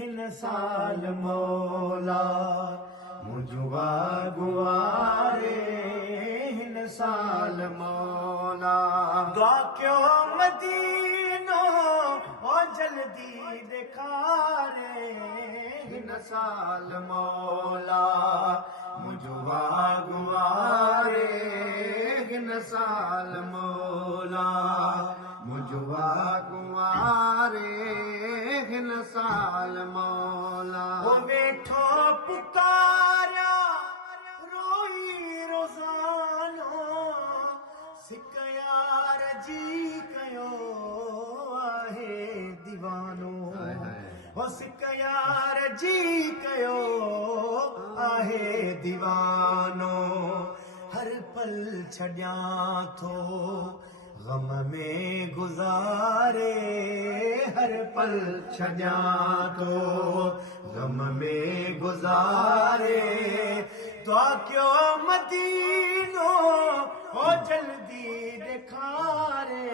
हिन साल मौला मुझवा गुआरे हिन साल मौला दुआ क्यों मदीनो ओ जल्दी दिखारे हिन साल मौला मुझवा गुआरे हिन साल मौला मुझवा गुआरे हिन साल मौला ओ वेठो पुकारा रोई रोज़ानो सिक यार जी कयो आहे दीवानो ओ सिक यार जी कयो आहे दीवानो हर पल छड्या थो गम में गुजारे हर पल छड्या तो गम में गुजारे दुआ क्यों मदीनो ओ जल्दी दिखारे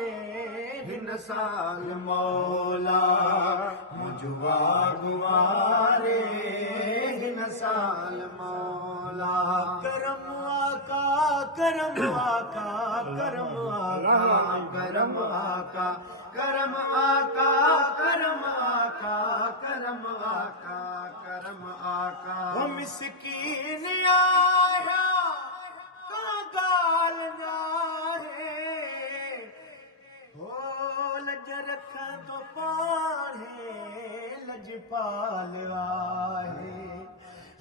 हिन साल मौला मुझवा गुआरे हिन साल मौला करम आका करम आका करम आका करम आका करम आका करम आका करम आका करम आका वो मिस्कीन आया का गाल ना है हो लज रख तो पाणे लजपाल वाहे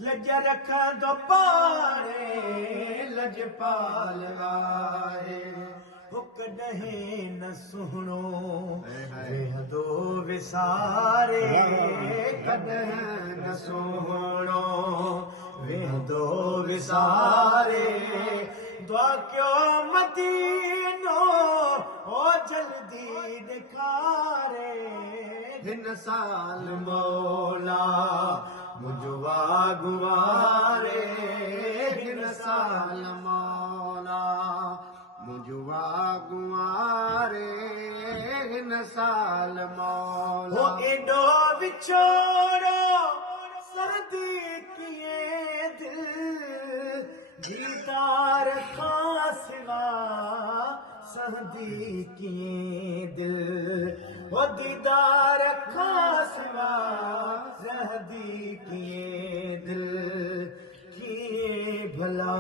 लज रख दो पारे लजपाल वाहे हुक डहे न सुहणो वेहदो विसारे कॾहिं न सुहणो वेहदो विसारे दुआ क्यों मदीनो ओ जल्दी दिखारे हिन साल मौला मुझवा गुआरे हिन साल मौला मुझवा गुआरे हिन साल मौला हो एडो विछोड़ो सर्दी किए दिल दीदार खां सिवा सहदी किए दिल वो दीदार खां सिवा रहदी किए दिल किए भला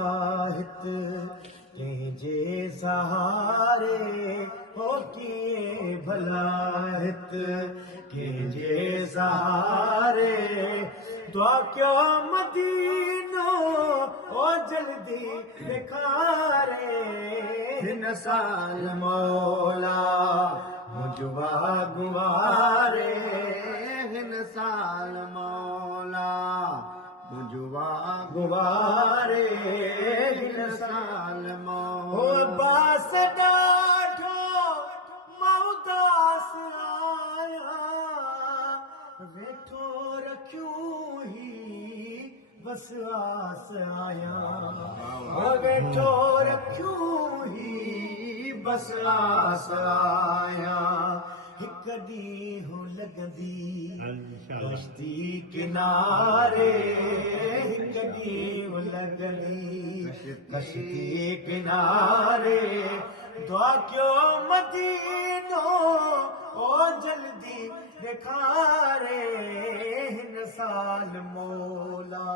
हित कंहिंजे सहारे हो किए भला हित कंहिंजे सहारे दुआ क्यों मदीनो ओ जल्दी दिखारे हिन साल मौला मुझवा गुआरे हिन साल मौला मुझवा गुआरे हिन साल मौला बास ॾाढो मौदास आया वेठो रखियूं ही बस आस आया वेठो रखियूं ही बस आस आया हिक ॾींहुं लॻंदी कश्ती किनारे हिक ॾींहुं लॻंदी कश्ती किनारे दुआ क्यों मदीनो ओ जल्दी दिखारे हिन साल मौला